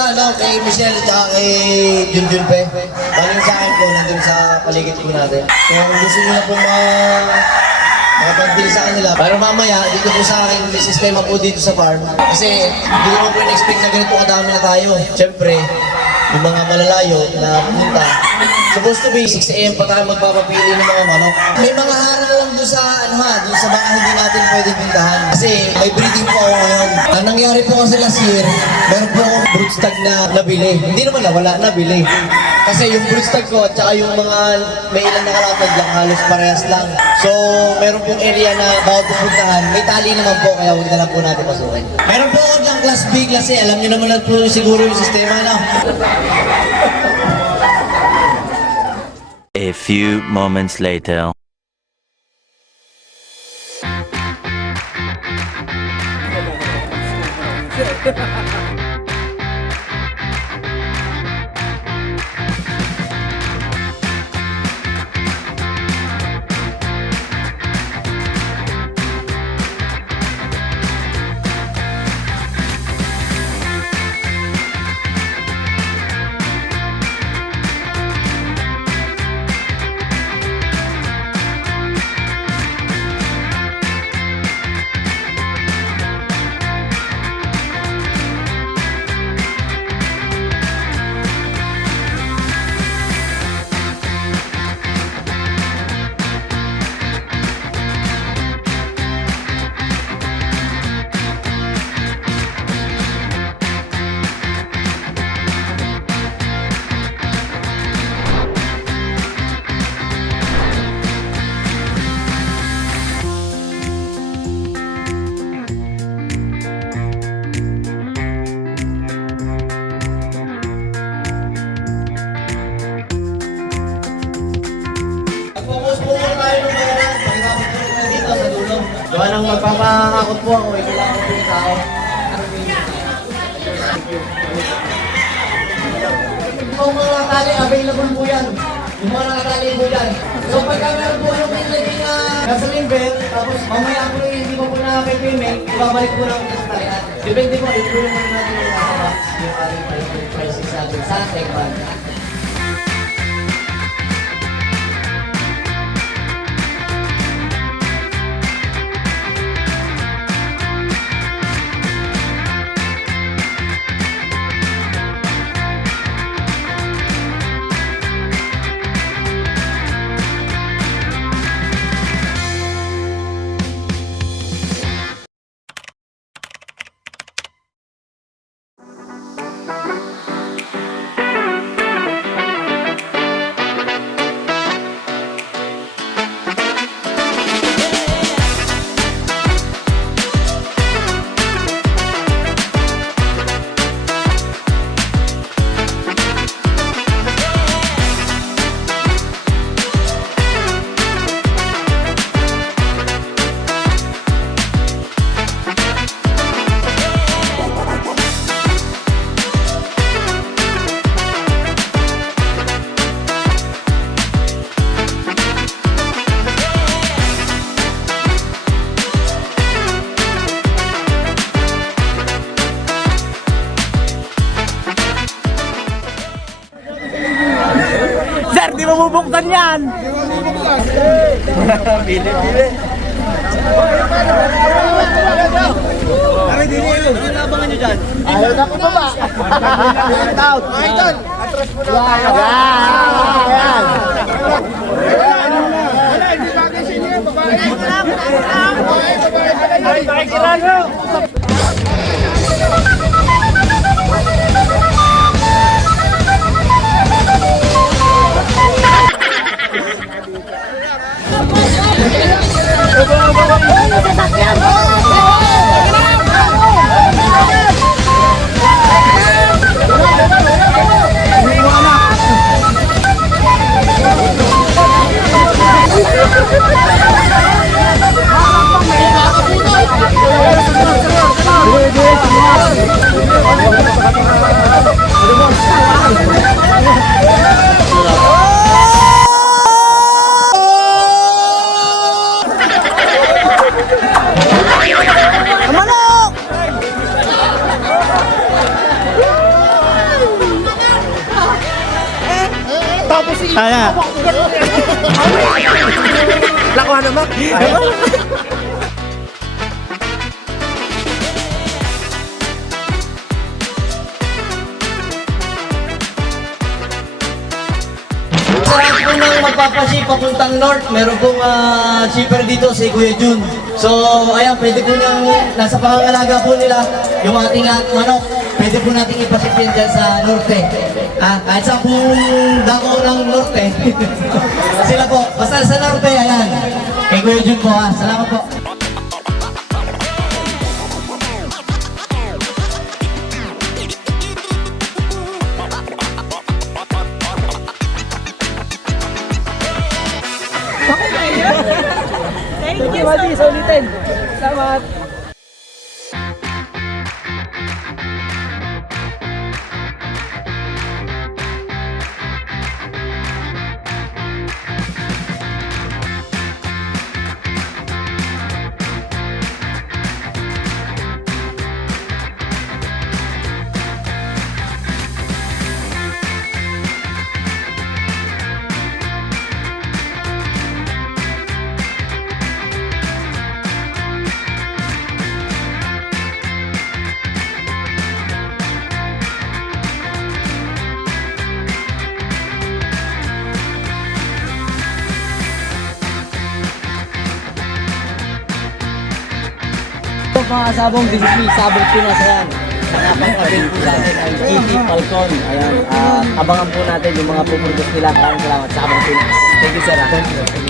Ito po yung kailangan no, kay Michelle at kay Junjun Pe. Galing sa akin po, nandun sa paligid po natin. So kung gusto niyo na po ma makapagbili sa kanila. Pero mamaya, dito po sa akin, may sistema po dito sa farm. Kasi hindi ko po in-expect na ganito kadami na tayo. Siyempre, yung mga malalayo na pumunta, supposed to be 6 a.m. pa tayo magpapapili ng mga manok. May mga harang lang doon sa, ano ha, doon sa baka hindi natin pwede puntahan. Kasi may breeding po ako ngayon. Ang nangyari po kasi last year, meron po akong broodstag na nabili. Hindi naman nawala, nabili. Kasi yung broodstag ko at saka yung mga may ilang nakalatag lang, halos parehas lang. So, meron pong area na bawat pupuntahan, may tali naman po, kaya huwag na lang po natin pasukin. Meron po ako ng class B kasi alam niyo naman na po siguro yung sistema na. A few moments later. Focus Gawa nang magpapakakot po ako, eh, kailangan ko po yung tao. Yung mga nakatali, available po yan. Yung mga nakatali po yan. So pagka meron po yung pinlagay na gasoline belt, tapos mamaya po yung hindi pa po nakakipayment, ibabalik po namin sa talian. Depende po, ito po yung mga natin yung nakabox, yung ating prices natin sa Techbank. Sir, di mo bubuksan yan! Bili, bili. Kami din yun. Ano labangan nyo dyan? Ayaw na ko ba? Get out. Idol, atras mo na tayo. Yan, yan. Wala, hindi bagay sa inyo. Babae. Babae, babae. Babae, kirano. Kaya. Lakuha naman. Lahat po ng magpapaship papuntang north, meron pong ah, shipper dito si Kuya Jun. So, ayan, pwede po niyang, nasa pangangalaga po nila, yung ating ah, manok, pwede po natin ipaship yan dyan sa norte. Ah, kahit sa pong dako ng norte. Sila po, basta sa norte, ayan. Kay Kuya Jun po ha, salamat po. Thank you so much. Salamat. Mga sabong, this is me, Sabong Pinas, ayan. Nakapag-avail po sa atin ay GT Falcon. Ayan, at abangan po natin yung mga pupuntos nila. Maraming salamat, Sabong Pinas. Thank you, sir. ah.